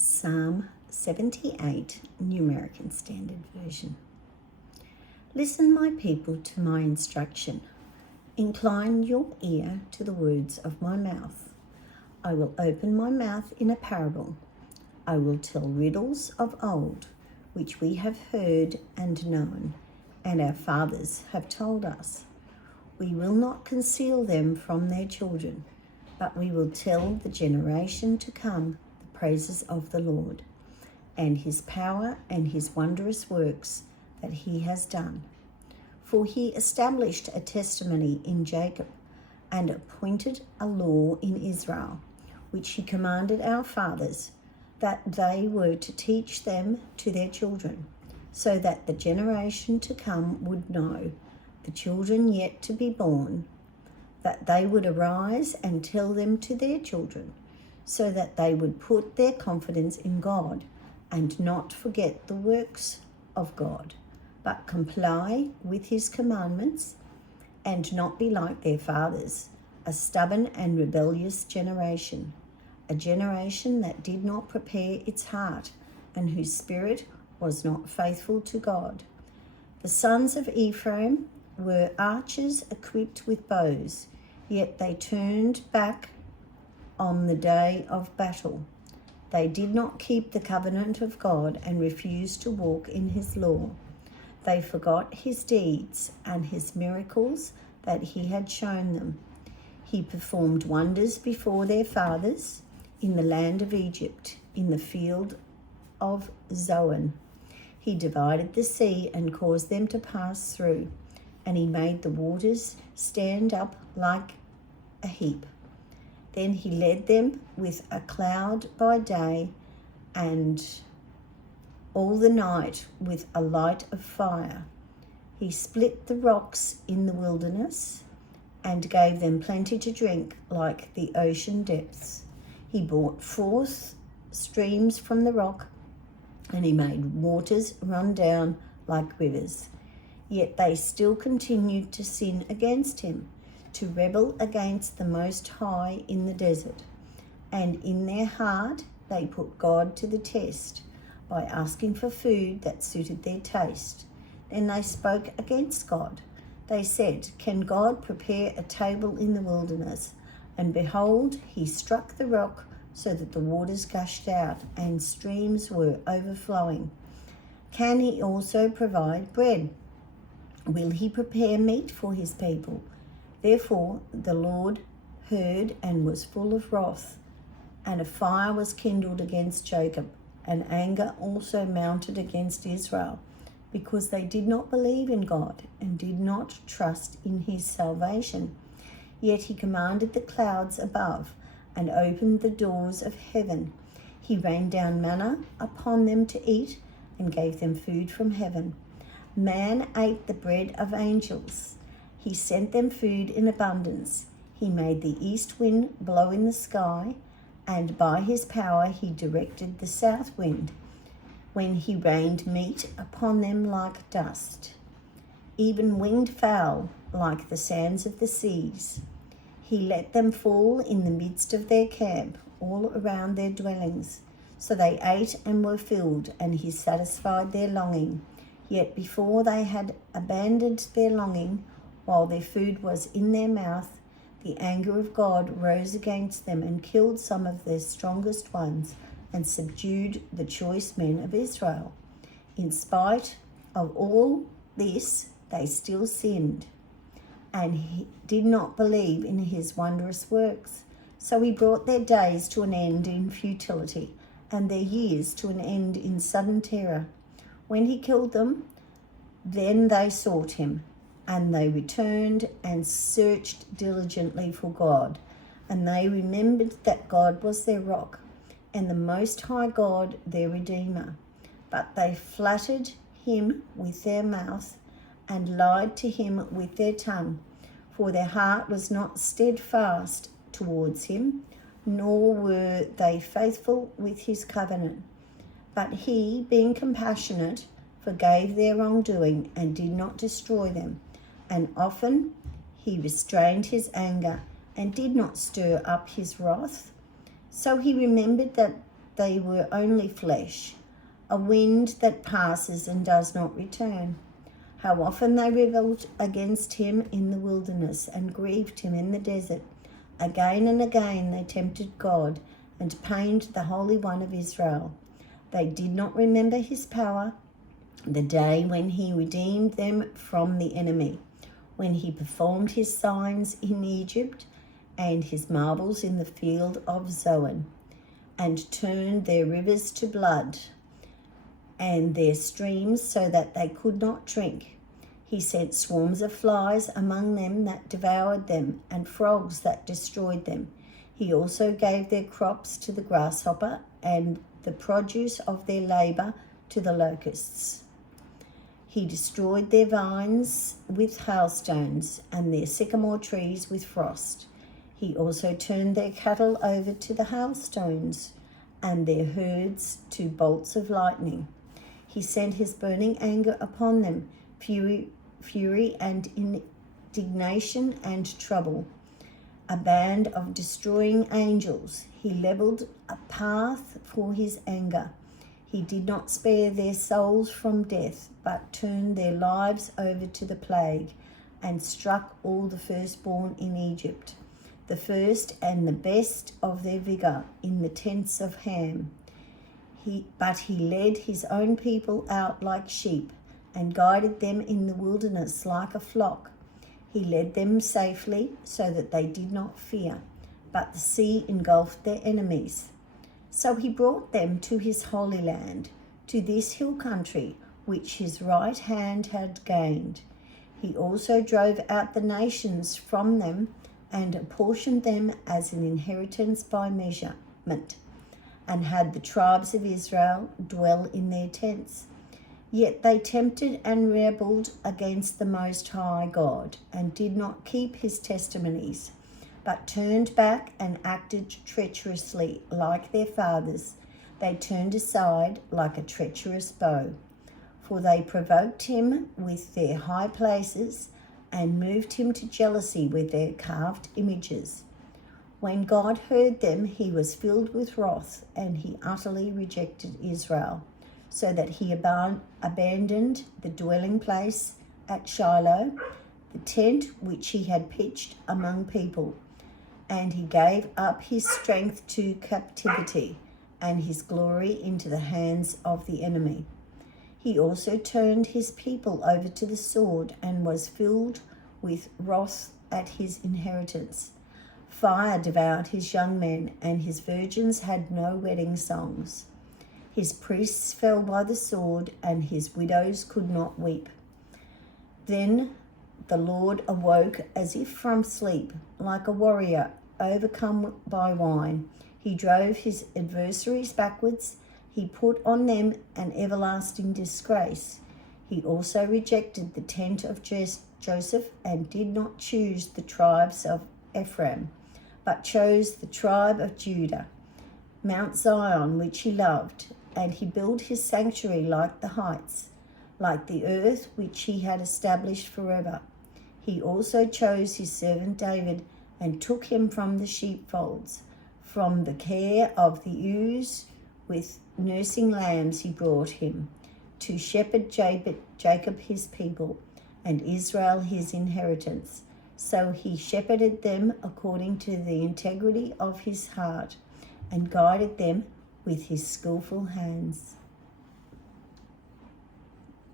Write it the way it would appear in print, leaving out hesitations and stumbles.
Psalm 78, New American Standard Version. Listen, my people, to my instruction. Incline your ear to the words of my mouth. I will open my mouth in a parable. I will tell riddles of old, which we have heard and known, and our fathers have told us. We will not conceal them from their children, but we will tell the generation to come the praises of the Lord, and his power and his wondrous works that he has done. For he established a testimony in Jacob and appointed a law in Israel, which he commanded our fathers, that they were to teach them to their children, so that the generation to come would know, the children yet to be born, that they would arise and tell them to their children, so that they would put their confidence in God and not forget the works of God, but comply with his commandments and not be like their fathers, a stubborn and rebellious generation, a generation that did not prepare its heart and whose spirit was not faithful to God. The sons of Ephraim were archers equipped with bows, yet they turned back on the day of battle. They did not keep the covenant of God and refused to walk in his law. They forgot his deeds and his miracles that he had shown them. He performed wonders before their fathers in the land of Egypt, in the field of Zoan. He divided the sea and caused them to pass through, and he made the waters stand up like a heap. Then he led them with a cloud by day and all the night with a light of fire. He split the rocks in the wilderness and gave them plenty to drink like the ocean depths. He brought forth streams from the rock, and he made waters run down like rivers. Yet they still continued to sin against him, to rebel against the Most High in the desert. And in their heart they put God to the test by asking for food that suited their taste. Then they spoke against God. They said, "Can God prepare a table in the wilderness?" And behold, he struck the rock so that the waters gushed out and streams were overflowing. Can he also provide bread? Will he prepare meat for his people? Therefore the Lord heard and was full of wrath, and a fire was kindled against Jacob, and anger also mounted against Israel, because they did not believe in God and did not trust in his salvation. Yet he commanded the clouds above and opened the doors of heaven. He rained down manna upon them to eat and gave them food from heaven. Man ate the bread of angels. He sent them food in abundance. He made the east wind blow in the sky, and by his power he directed the south wind, when he rained meat upon them like dust, even winged fowl like the sands of the seas. He let them fall in the midst of their camp, all around their dwellings. So they ate and were filled, and he satisfied their longing. Yet before they had abandoned their longing, while their food was in their mouth, the anger of God rose against them and killed some of their strongest ones and subdued the choice men of Israel. In spite of all this, they still sinned and he did not believe in his wondrous works. So he brought their days to an end in futility and their years to an end in sudden terror. When he killed them, then they sought him, and they returned and searched diligently for God. And they remembered that God was their rock, and the Most High God their Redeemer. But they flattered him with their mouth, and lied to him with their tongue. For their heart was not steadfast towards him, nor were they faithful with his covenant. But he, being compassionate, forgave their wrongdoing and did not destroy them. And often he restrained his anger and did not stir up his wrath. So he remembered that they were only flesh, a wind that passes and does not return. How often they rebelled against him in the wilderness and grieved him in the desert. Again and again they tempted God and pained the Holy One of Israel. They did not remember his power, the day when he redeemed them from the enemy, when he performed his signs in Egypt and his marvels in the field of Zoan, and turned their rivers to blood and their streams so that they could not drink. He sent swarms of flies among them that devoured them, and frogs that destroyed them. He also gave their crops to the grasshopper, and the produce of their labor to the locusts. He destroyed their vines with hailstones, and their sycamore trees with frost. He also turned their cattle over to the hailstones, and their herds to bolts of lightning. He sent his burning anger upon them, fury and indignation and trouble, a band of destroying angels. He leveled a path for his anger. He did not spare their souls from death, but turned their lives over to the plague, and struck all the firstborn in Egypt, the first and the best of their vigor in the tents of Ham. But he led his own people out like sheep, and guided them in the wilderness like a flock. He led them safely so that they did not fear, but the sea engulfed their enemies. So he brought them to his holy land, to this hill country which his right hand had gained. He also drove out the nations from them and apportioned them as an inheritance by measurement, and had the tribes of Israel dwell in their tents. Yet they tempted and rebelled against the Most High God, and did not keep his testimonies, but turned back and acted treacherously like their fathers. They turned aside like a treacherous bow. For they provoked him with their high places, and moved him to jealousy with their carved images. When God heard them, he was filled with wrath, and he utterly rejected Israel, so that he abandoned the dwelling place at Shiloh, the tent which he had pitched among people, and he gave up his strength to captivity, and his glory into the hands of the enemy. He also turned his people over to the sword, and was filled with wrath at his inheritance. Fire devoured his young men, and his virgins had no wedding songs. His priests fell by the sword, and his widows could not weep. Then the Lord awoke as if from sleep, like a warrior overcome by wine. He drove his adversaries backwards. He put on them an everlasting disgrace. He also rejected the tent of Joseph, and did not choose the tribes of Ephraim, but chose the tribe of Judah, Mount Zion, which he loved. And he built his sanctuary like the heights, like the earth which he had established forever. He also chose his servant David, and took him from the sheepfolds, from the care of the ewes. With nursing lambs he brought him, to shepherd Jacob his people, and Israel his inheritance. So he shepherded them according to the integrity of his heart, and guided them with his skillful hands.